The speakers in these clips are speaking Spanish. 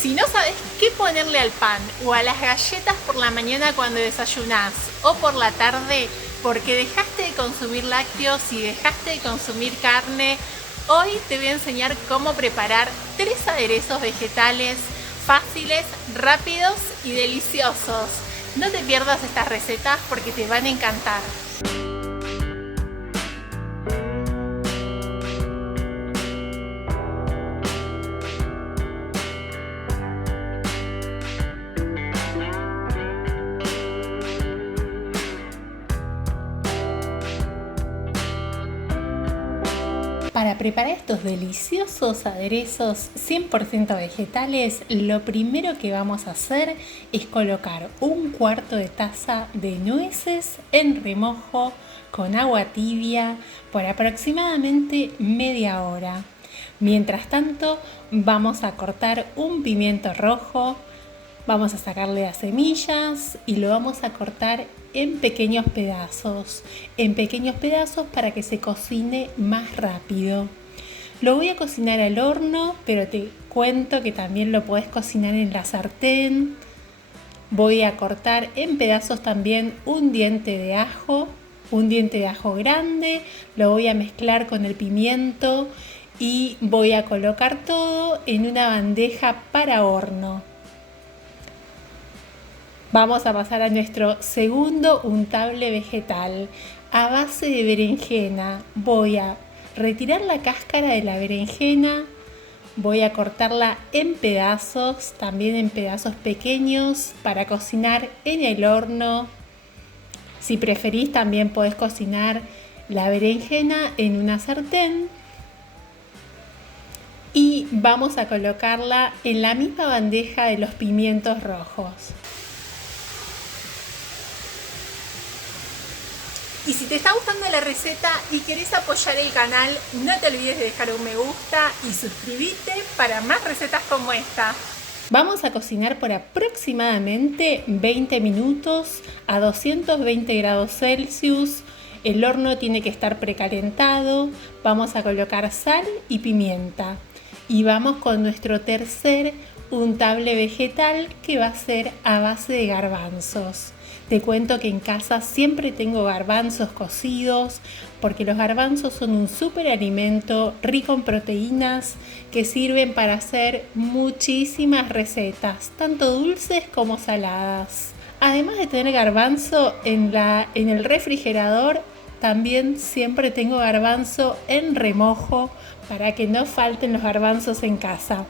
Si no sabes qué ponerle al pan o a las galletas por la mañana cuando desayunás o por la tarde porque dejaste de consumir lácteos y dejaste de consumir carne, hoy te voy a enseñar cómo preparar 3 aderezos vegetales fáciles, rápidos y deliciosos. No te pierdas estas recetas porque te van a encantar. Para preparar estos deliciosos aderezos 100% vegetales, lo primero que vamos a hacer es colocar 1/4 de taza de nueces en remojo con agua tibia por aproximadamente media hora. Mientras tanto, vamos a cortar un pimiento rojo, vamos a sacarle las semillas y lo vamos a cortar en pequeños pedazos para que se cocine más rápido. Lo voy a cocinar al horno, pero te cuento que también lo podés cocinar en la sartén. Voy a cortar en pedazos también un diente de ajo grande, lo voy a mezclar con el pimiento y voy a colocar todo en una bandeja para horno. Vamos a pasar a nuestro segundo untable vegetal. A base de berenjena, voy a retirar la cáscara de la berenjena, voy a cortarla en pedazos, también en pedazos pequeños para cocinar en el horno. Si preferís, también podés cocinar la berenjena en una sartén. Y vamos a colocarla en la misma bandeja de los pimientos rojos. Y si te está gustando la receta y querés apoyar el canal, no te olvides de dejar un me gusta y suscribirte para más recetas como esta. Vamos a cocinar por aproximadamente 20 minutos a 220 grados Celsius. El horno tiene que estar precalentado. Vamos a colocar sal y pimienta. Y vamos con nuestro tercer untable vegetal, que va a ser a base de garbanzos. Te cuento que en casa siempre tengo garbanzos cocidos porque los garbanzos son un súper alimento rico en proteínas que sirven para hacer muchísimas recetas, tanto dulces como saladas. Además de tener garbanzo en el refrigerador, también siempre tengo garbanzo en remojo para que no falten los garbanzos en casa.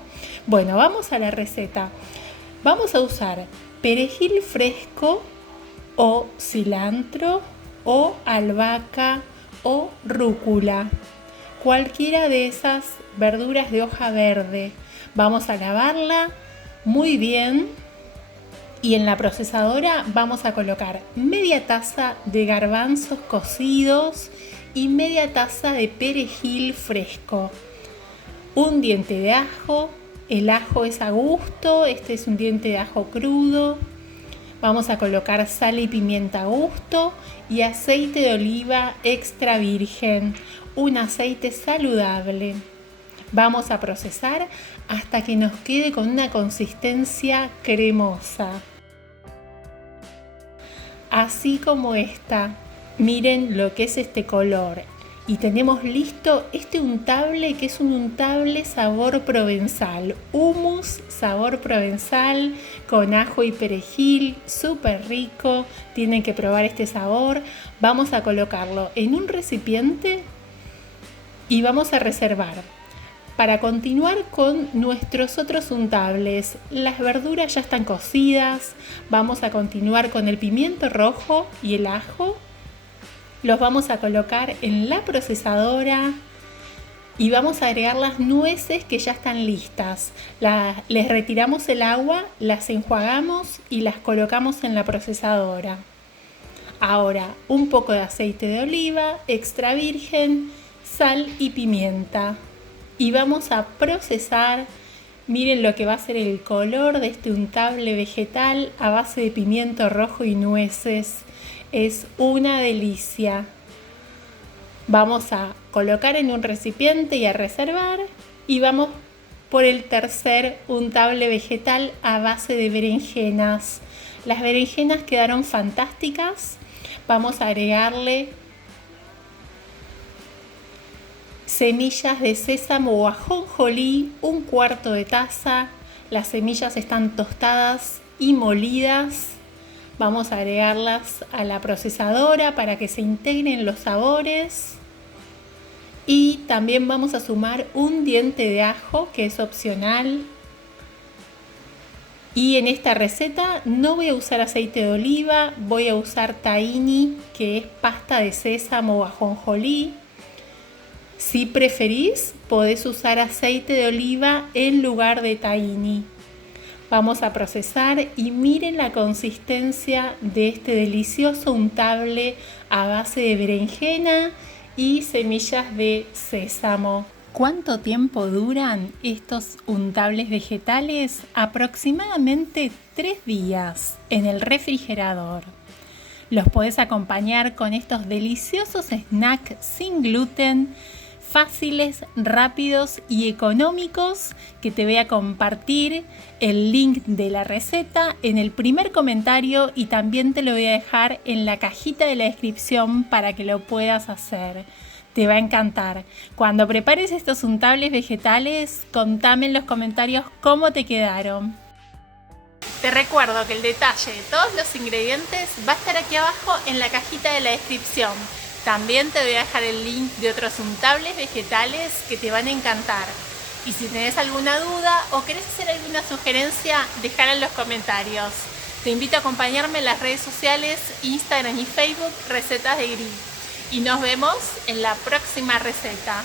Bueno, vamos a la receta. Vamos a usar perejil fresco o cilantro o albahaca o rúcula, cualquiera de esas verduras de hoja verde. Vamos a lavarla muy bien y en la procesadora vamos a colocar media taza de garbanzos cocidos y media taza de perejil fresco, un diente de ajo. El ajo es a gusto, este es un diente de ajo crudo. Vamos a colocar sal y pimienta a gusto y aceite de oliva extra virgen, un aceite saludable. Vamos a procesar hasta que nos quede con una consistencia cremosa. Así como esta. Miren lo que es este color. Y tenemos listo este untable, que es un untable sabor provenzal, hummus sabor provenzal con ajo y perejil, súper rico. Tienen que probar este sabor. Vamos a colocarlo en un recipiente y vamos a reservar. Para continuar con nuestros otros untables, las verduras ya están cocidas. Vamos a continuar con el pimiento rojo y el ajo. Los vamos a colocar en la procesadora y vamos a agregar las nueces que ya están listas. Les retiramos el agua, las enjuagamos y las colocamos en la procesadora. Ahora, un poco de aceite de oliva extra virgen, sal y pimienta. Y vamos a procesar. Miren lo que va a ser el color de este untable vegetal a base de pimiento rojo y nueces. Es una delicia. Vamos a colocar en un recipiente y a reservar. Y vamos por el tercer untable vegetal a base de berenjenas. Las berenjenas quedaron fantásticas. Vamos a agregarle semillas de sésamo o ajonjolí, 1/4 de taza. Las semillas están tostadas y molidas. Vamos a agregarlas a la procesadora para que se integren los sabores. Y también vamos a sumar un diente de ajo, que es opcional. Y en esta receta no voy a usar aceite de oliva, voy a usar tahini, que es pasta de sésamo o ajonjolí. Si preferís, podés usar aceite de oliva en lugar de tahini. Vamos a procesar y miren la consistencia de este delicioso untable a base de berenjena y semillas de sésamo. ¿Cuánto tiempo duran estos untables vegetales? Aproximadamente 3 días en el refrigerador. Los podés acompañar con estos deliciosos snacks sin gluten, fáciles, rápidos y económicos, que te voy a compartir el link de la receta en el primer comentario y también te lo voy a dejar en la cajita de la descripción para que lo puedas hacer. Te va a encantar. Cuando prepares estos untables vegetales, contame en los comentarios cómo te quedaron. Te recuerdo que el detalle de todos los ingredientes va a estar aquí abajo en la cajita de la descripción. También te voy a dejar el link de otros untables vegetales que te van a encantar. Y si tenés alguna duda o querés hacer alguna sugerencia, déjala en los comentarios. Te invito a acompañarme en las redes sociales, Instagram y Facebook, Recetas de Gris. Y nos vemos en la próxima receta.